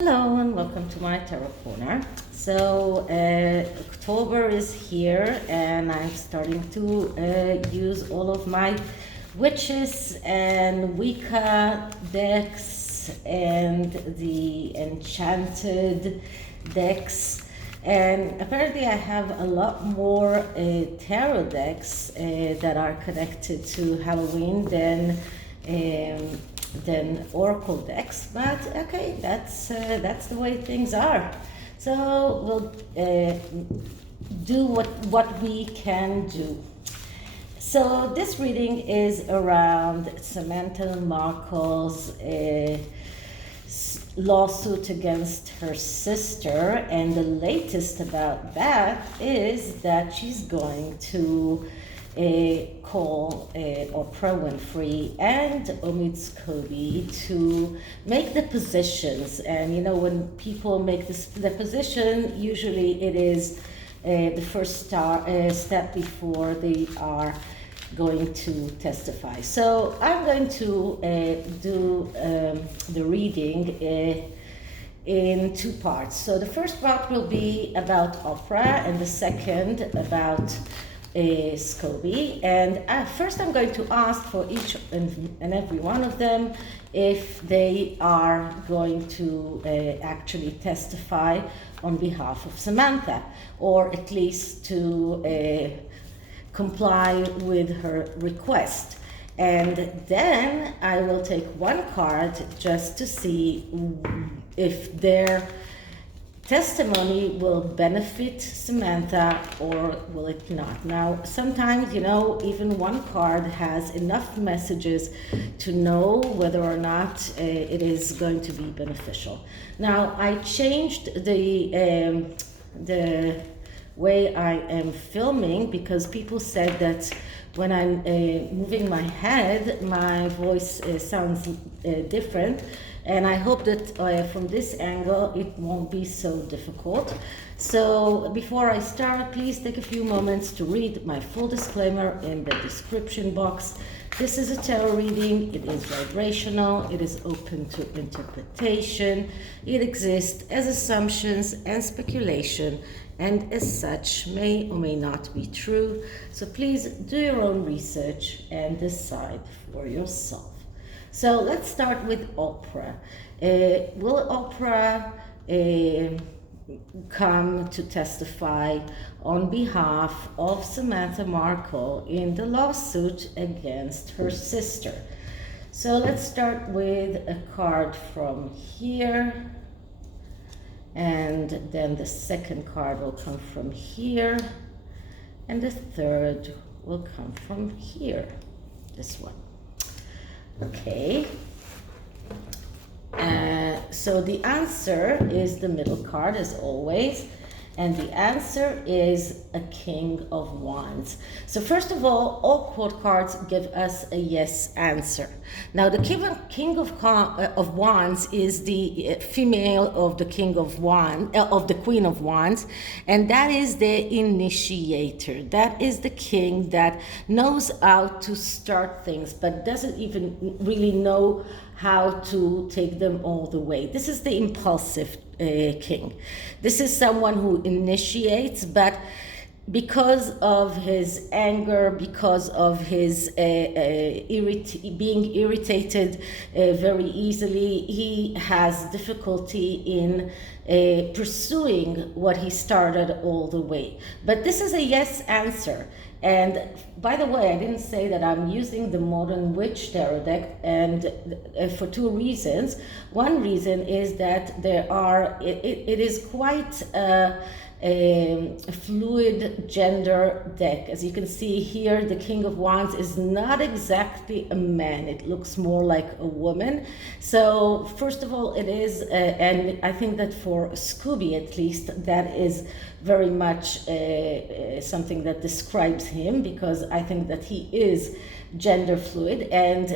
Hello and welcome to my tarot corner. So October is here and I'm starting to use all of my witches and Wicca decks and the enchanted decks, and apparently I have a lot more tarot decks that are connected to Halloween than oracle decks, but okay, that's the way things are. So we'll do what we can do. So this reading is around Samantha Markle's lawsuit against her sister, and the latest about that is that she's going to call Orpah Winfrey and Scooby to make the positions. And you know, when people make the position, usually it is the first step before they are going to testify. So I'm going to do the reading in two parts. So the first part will be about Orpah and the second about Scooby. And first I'm going to ask for each and every one of them if they are going to actually testify on behalf of Samantha, or at least to comply with her request. And then I will take one card just to see if their testimony will benefit Samantha or will it not. Now, sometimes, you know, even one card has enough messages to know whether or not it is going to be beneficial. Now, I changed the way I am filming because people said that when I'm moving my head, my voice sounds different. And I hope that from this angle it won't be so difficult. So before I start, please take a few moments to read my full disclaimer in the description box. This is a tarot reading. It is vibrational. It is open to interpretation. It exists as assumptions and speculation, and as such may or may not be true. So please do your own research and decide for yourself. So let's start with Orpah. Will Orpah come to testify on behalf of Samantha Markle in the lawsuit against her sister? So let's start with a card from here, and then the second card will come from here, and the third will come from here, this one. Okay, so the answer is the middle card as always, and the answer is a King of Wands. So first of all quote cards give us a yes answer. Now the King of Wands is the female of the King of Wands, of the Queen of Wands, and that is the initiator. That is the king that knows how to start things, but doesn't even really know how to take them all the way. This is the impulsive king. This is someone who initiates, but because of his anger, because of his being irritated very easily, he has difficulty in pursuing what he started all the way. But this is a yes answer. And by the way, I didn't say that I'm using the Modern Witch Tarot deck, and for two reasons. One reason is that it is quite a fluid gender deck. As you can see here, the King of Wands is not exactly a man. It looks more like a woman. So first of all, it is, and I think that for Scooby at least, that is very much something that describes him, because I think that he is gender fluid. And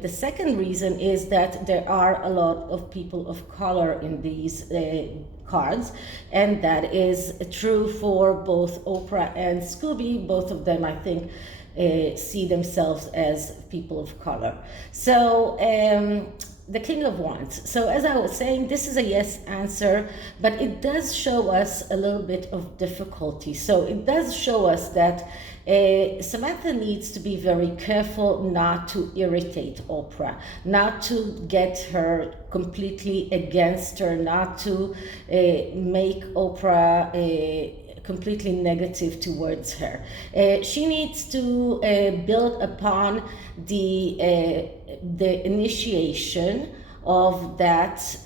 the second reason is that there are a lot of people of color in these cards, and that is true for both Orpah and Scooby. Both of them, I think, see themselves as people of color. So the King of Wands. So as I was saying, this is a yes answer, but it does show us a little bit of difficulty. So it does show us that Samantha needs to be very careful not to irritate Orpah, not to get her completely against her, not to make Orpah completely negative towards her. She needs to build upon the initiation of that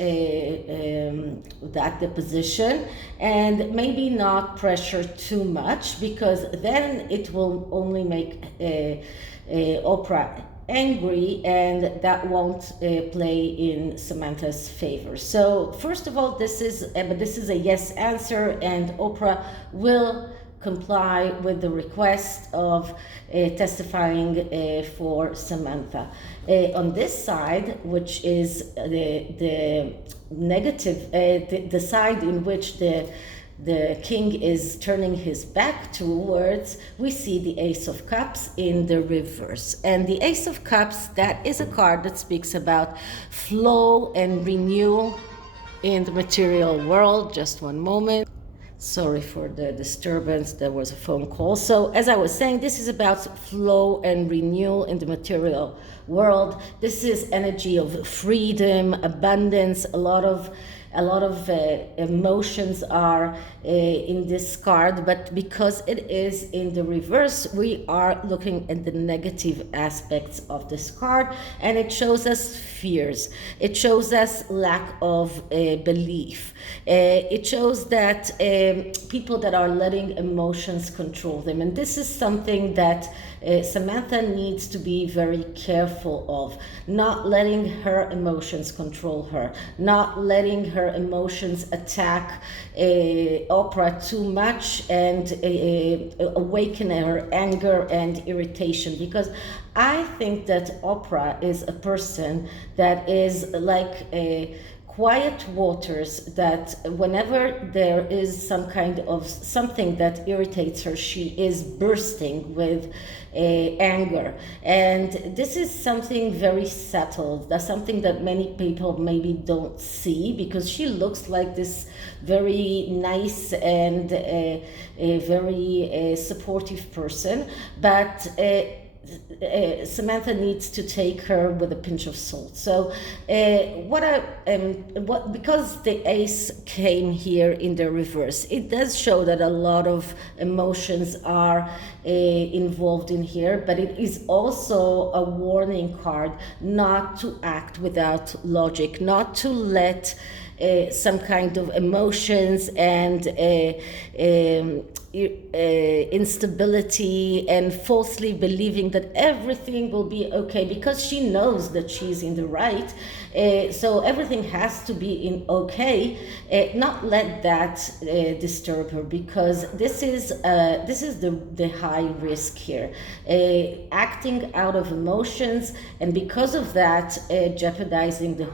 deposition, and maybe not pressure too much, because then it will only make Orpah angry, and that won't play in Samantha's favor. So first of all, this is a yes answer, and Orpah will comply with the request of testifying for Samantha. On this side, which is the negative, the side in which the king is turning his back towards, we see the Ace of Cups in the reverse. And the Ace of Cups, that is a card that speaks about flow and renewal in the material world. Just one moment. Sorry for the disturbance, there was a phone call. So as I was saying, this is about flow and renewal in the material world. This is energy of freedom, abundance. A lot of emotions are in this card, but because it is in the reverse, we are looking at the negative aspects of this card, and it shows us fears. It shows us lack of belief. It shows that people that are letting emotions control them, and this is something that Samantha needs to be very careful of, not letting her emotions control her, not letting her emotions attack Orpah too much and awaken her anger and irritation, because I think that Orpah is a person that is like a quiet waters, that whenever there is some kind of something that irritates her, she is bursting with anger. And this is something very settled. That's something that many people maybe don't see, because she looks like this very nice and a very supportive person, but Samantha needs to take her with a pinch of salt. So because the ace came here in the reverse, it does show that a lot of emotions are involved in here, but it is also a warning card not to act without logic, not to let some kind of emotions and instability and falsely believing that everything will be okay, because she knows that she's in the right, so everything has to be in okay. Not let that disturb her, because this is the high risk here, acting out of emotions, and because of that jeopardizing the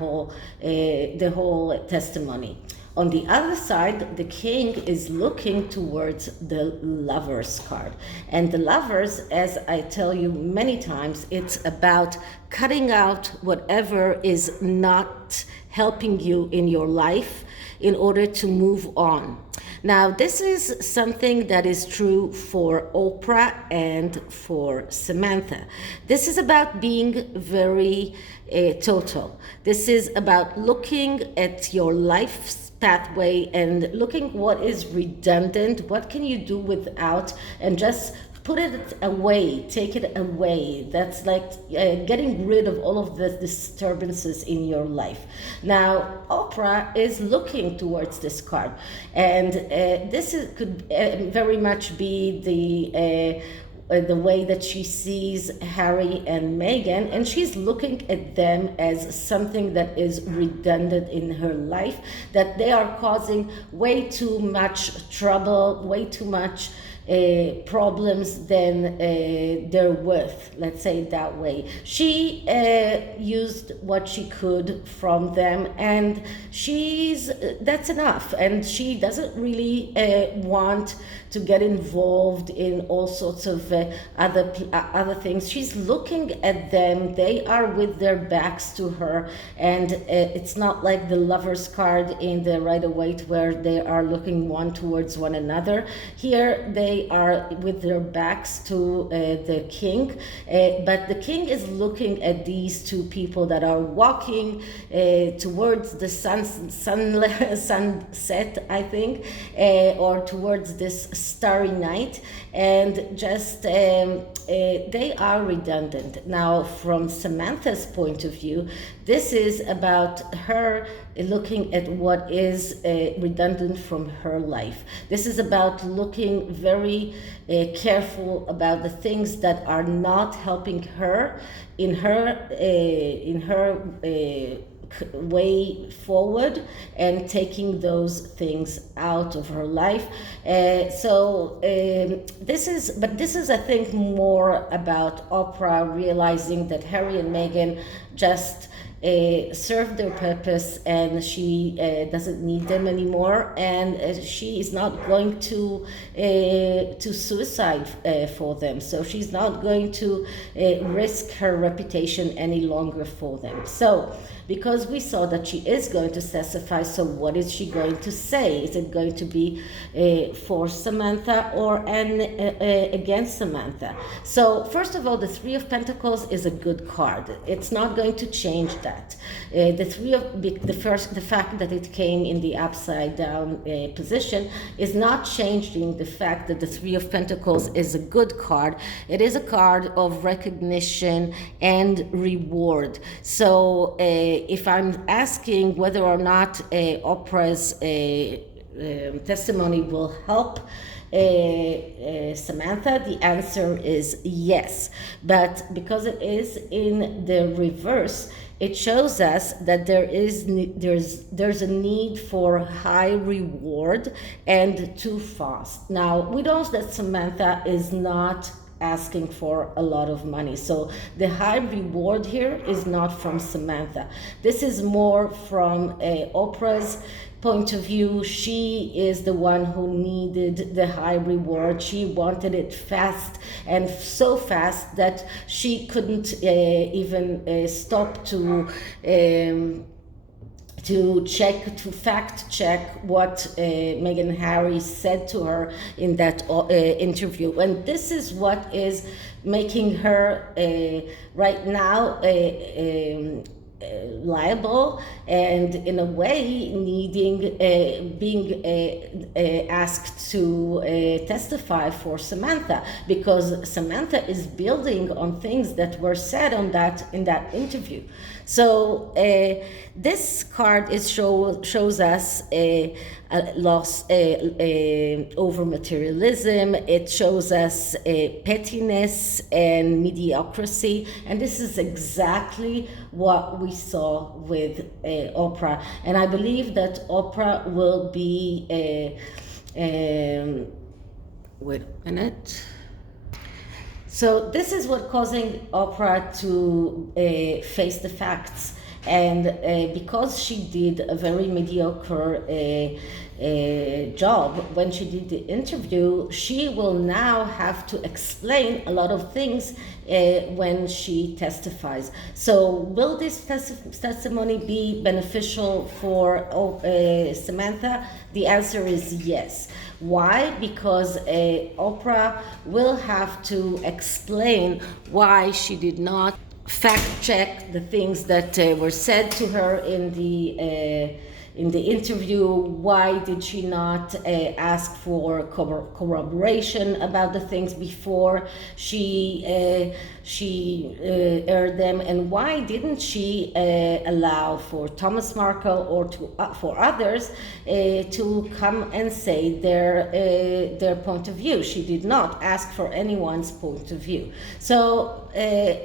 whole testimony. On the other side, the king is looking towards the Lovers card. And the Lovers, as I tell you many times, it's about cutting out whatever is not helping you in your life in order to move on. Now, this is something that is true for Orpah and for Samantha. This is about being very total. This is about looking at your life's pathway and looking what is redundant, what can you do without, and just put it away, take it away. That's like getting rid of all of the disturbances in your life. Now, Orpah is looking towards this card, and could very much be the way that she sees Harry and Meghan, and she's looking at them as something that is redundant in her life, that they are causing way too much trouble, way too much problems than they're worth, let's say it that way. She used what she could from them, and that's enough. And she doesn't really want to get involved in all sorts of other things. She's looking at them. They are with their backs to her, and it's not like the Lover's card in the Rider-Waite where they are looking one towards one another. Here they are with their backs to the king, but the king is looking at these two people that are walking towards the sunset, I think, or towards this starry night, and just they are redundant. Now, from Samantha's point of view, this is about her looking at what is redundant from her life. This is about looking very careful about the things that are not helping her in her way forward, and taking those things out of her life. This is, I think, more about Oprah realizing that Harry and Meghan just serve their purpose, and she doesn't need them anymore, and she is not going to suicide for them. So she's not going to risk her reputation any longer for them. So because we saw that she is going to testify, so what is she going to say? Is it going to be for Samantha or against Samantha? So first of all, the Three of Pentacles is a good card. It's not going to change that. The fact that it came in the upside down position is not changing the fact that the Three of Pentacles is a good card. It is a card of recognition and reward. So if I'm asking whether or not Oprah's testimony will help Samantha, the answer is yes. But because it is in the reverse, it shows us that there's a need for high reward and too fast. Now, we know that Samantha is not asking for a lot of money. So the high reward here is not from Samantha. This is more from Oprah's point of view. She is the one who needed the high reward. She wanted it fast, and so fast that she couldn't even stop to fact check what Meghan and Harry said to her in that interview. And this is what is making her right now liable, and in a way needing being asked to testify for Samantha, because Samantha is building on things that were said in that interview. So this card shows us a loss over materialism. It shows us pettiness and mediocrity, and this is exactly what we saw with Oprah. And I believe that Oprah will be wait a minute. So this is what causing Oprah to face the facts. And because she did a very mediocre job when she did the interview, she will now have to explain a lot of things when she testifies. So will this testimony be beneficial for Samantha? The answer is yes. Why? Because Oprah will have to explain why she did not fact check the things that were said to her in the interview. Why did she not ask for corroboration about the things before she aired them? And why didn't she allow for Thomas Markle or for others to come and say their point of view? She did not ask for anyone's point of view. So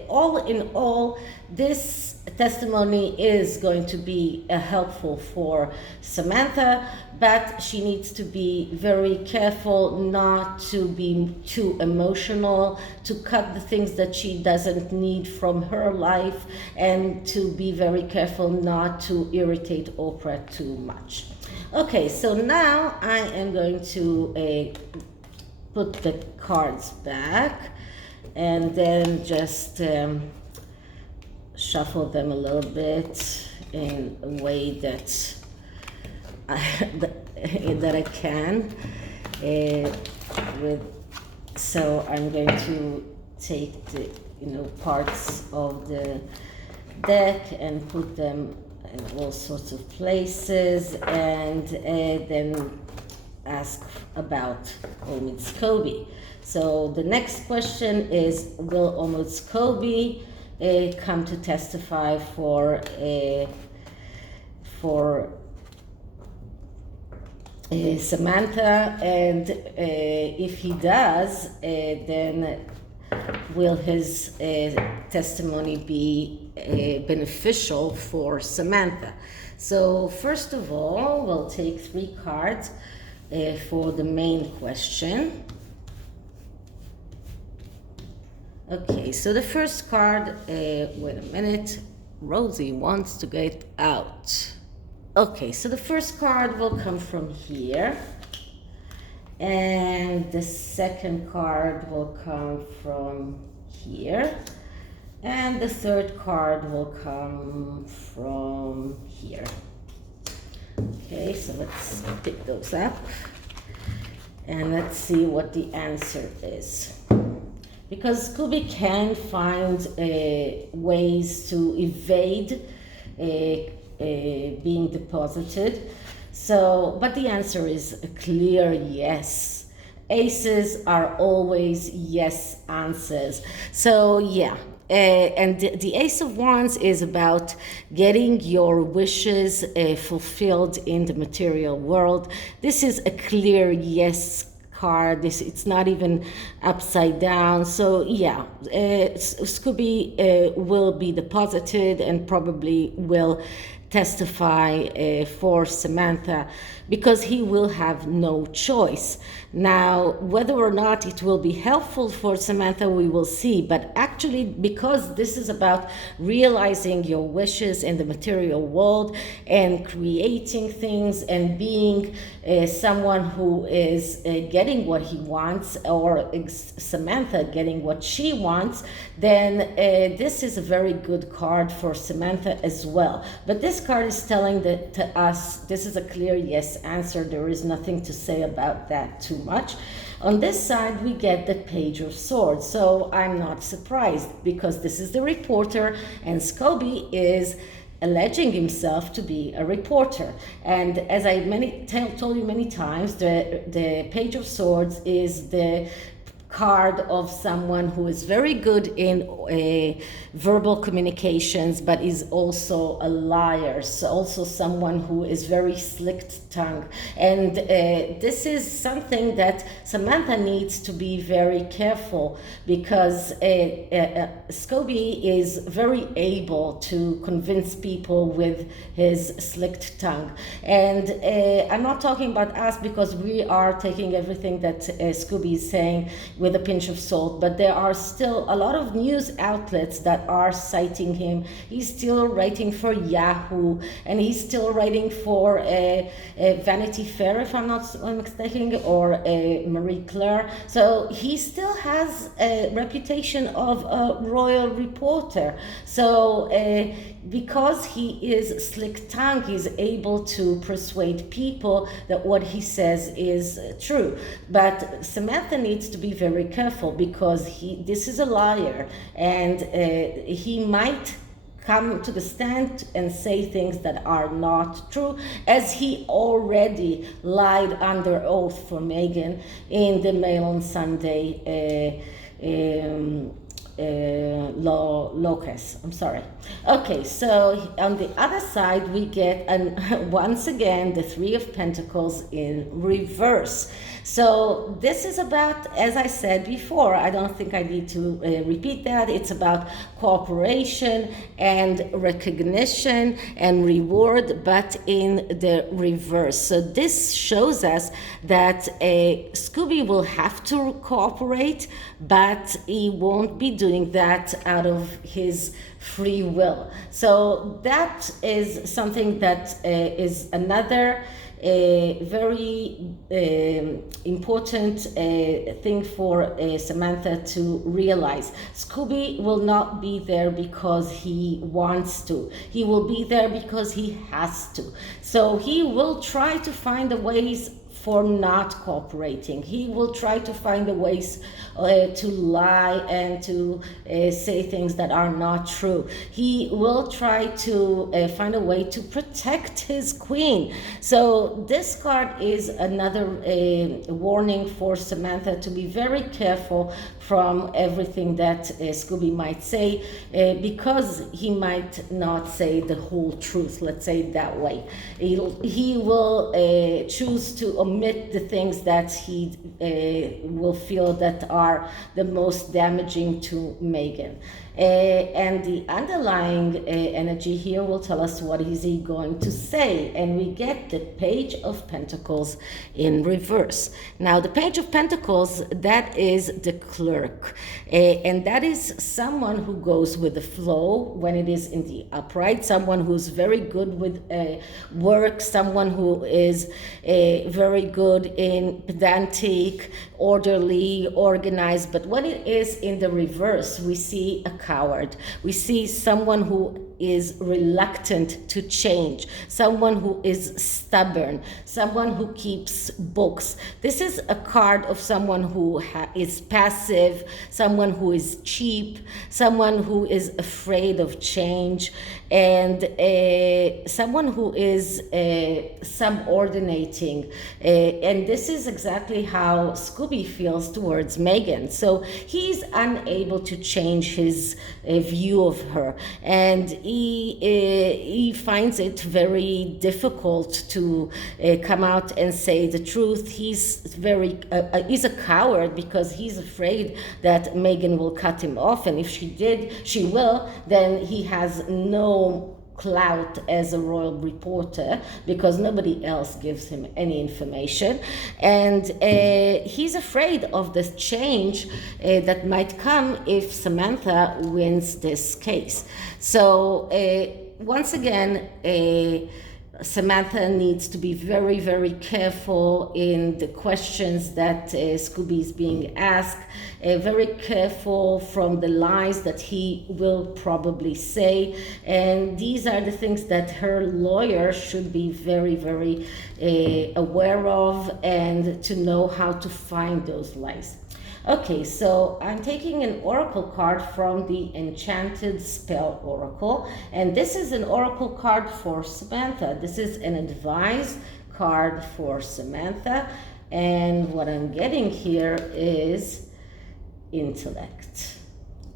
all in all, this testimony is going to be helpful for Samantha, but she needs to be very careful not to be too emotional, to cut the things that she doesn't need from her life, and to be very careful not to irritate Oprah too much. Okay, so now I am going to put the cards back and then just shuffle them a little bit in a way that I can. So I'm going to take the parts of the deck and put them in all sorts of places, and then ask about Orpah and Scooby. So the next question is, will Orpah and Scooby come to testify for Samantha? And if he does, then will his testimony be beneficial for Samantha? So first of all, we'll take 3 cards for the main question. Okay, so the first card, wait a minute, Rosie wants to get out. Okay, so the first card will come from here, and the second card will come from here, and the third card will come from here. Okay, so let's pick those up, and let's see what the answer is. Because Scooby can find ways to evade being deposited. So, but the answer is a clear yes. Aces are always yes answers. So yeah, and the Ace of Wands is about getting your wishes fulfilled in the material world. This is a clear yes card. It's not even upside down. So yeah, Scooby will be deposited and probably will testify for Samantha, because he will have no choice. Now, whether or not it will be helpful for Samantha, we will see. But actually, because this is about realizing your wishes in the material world and creating things and being someone who is getting what he wants, or Samantha getting what she wants, then this is a very good card for Samantha as well. But this card is telling to us, this is a clear yes answer. There is nothing to say about that too much. On this side, we get the Page of Swords. So I'm not surprised, because this is the reporter, and Scooby is alleging himself to be a reporter. And as I told you many times, the Page of Swords is the card of someone who is very good in verbal communications, but is also a liar. So also someone who is very slick-tongued. And this is something that Samantha needs to be very careful, because Scooby is very able to convince people with his slick tongue. And I'm not talking about us, because we are taking everything that Scooby is saying with a pinch of salt, but there are still a lot of news outlets that are citing him. He's still writing for Yahoo, and he's still writing for Vanity Fair, if I'm not mistaken, or Marie Claire. So he still has a reputation of a royal reporter. So because he is slick-tongued, he's able to persuade people that what he says is true. But Samantha needs to be very careful, because this is a liar, and he might come to the stand and say things that are not true, as he already lied under oath for Meghan in the Mail on Sunday locus. I'm sorry. Okay, so on the other side we get, once again, the Three of Pentacles in reverse. So this is about, as I said before, I don't think I need to repeat that. It's about cooperation and recognition and reward, but in the reverse. So this shows us that Scooby will have to cooperate, but he won't be doing that out of his free will. So that is something that is another very important thing for Samantha to realize. Scooby will not be there because he wants to. He will be there because he has to. So he will try to find the ways for not cooperating. He will try to find the ways to lie and to say things that are not true. He will try to find a way to protect his queen. So this card is another warning for Samantha to be very careful from everything that Scooby might say, because he might not say the whole truth, let's say it that way. He will choose to omit the things that he will feel that are the most damaging to Meghan. And the underlying energy here will tell us what is he going to say. And we get the Page of Pentacles in reverse. Now, the Page of Pentacles, that is the clerk. And that is someone who goes with the flow when it is in the upright, someone who's very good with work, someone who is very good in pedantic, orderly, organized. But when it is in the reverse, we see a coward. We see someone who is reluctant to change, someone who is stubborn, someone who keeps books. This is a card of someone who is passive, someone who is cheap, someone who is afraid of change, and someone who is subordinating. And this is exactly how Scooby feels towards Meghan. So he's unable to change his view of her, and he finds it very difficult to come out and say the truth. He's a coward because he's afraid that Meghan will cut him off, and if she will, then he has no clout as a royal reporter because nobody else gives him any information, and he's afraid of the change that might come if Samantha wins this case. So once again, Samantha needs to be very, very careful in the questions that Scooby is being asked, very careful from the lies that he will probably say. And these are the things that her lawyer should be very, very aware of, and to know how to find those lies. Okay, so I'm taking an oracle card from the Enchanted Spell Oracle, and this is an oracle card for Samantha. This is an advice card for Samantha, and what I'm getting here is intellect.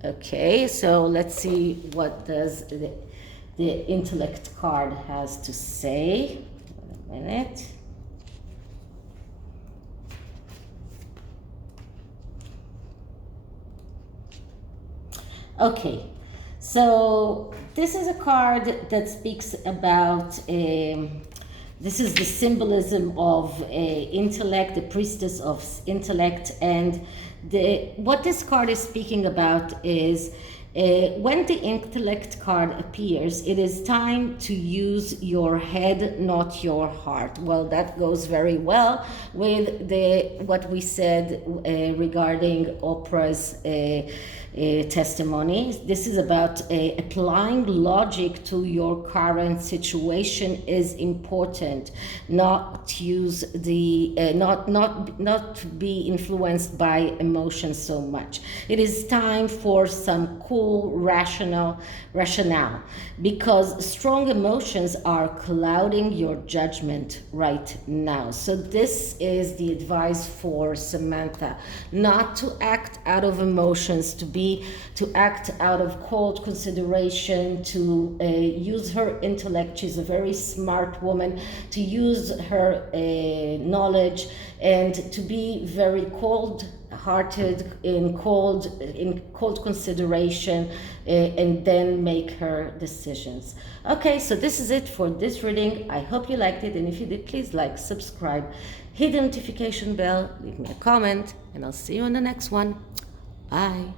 Okay, so let's see what does the intellect card has to say. Wait a minute. Okay, so this is a card that speaks about, this is the symbolism of intellect, the priestess of intellect, and what this card is speaking about is when the intellect card appears, it is time to use your head, not your heart. Well, that goes very well with what we said regarding Oprah's testimony. This is about applying logic to your current situation is important. Not use the not be influenced by emotions so much. It is time for some cool rationale, because strong emotions are clouding your judgment right now. So this is the advice for Samantha: not to act out of emotions, to be be to act out of cold consideration, to use her intellect. She's a very smart woman, to use her knowledge, and to be very cold-hearted, in cold consideration, and then make her decisions. Okay, so this is it for this reading. I hope you liked it, and if you did, please like, subscribe, hit the notification bell, leave me a comment, and I'll see you on the next one. Bye.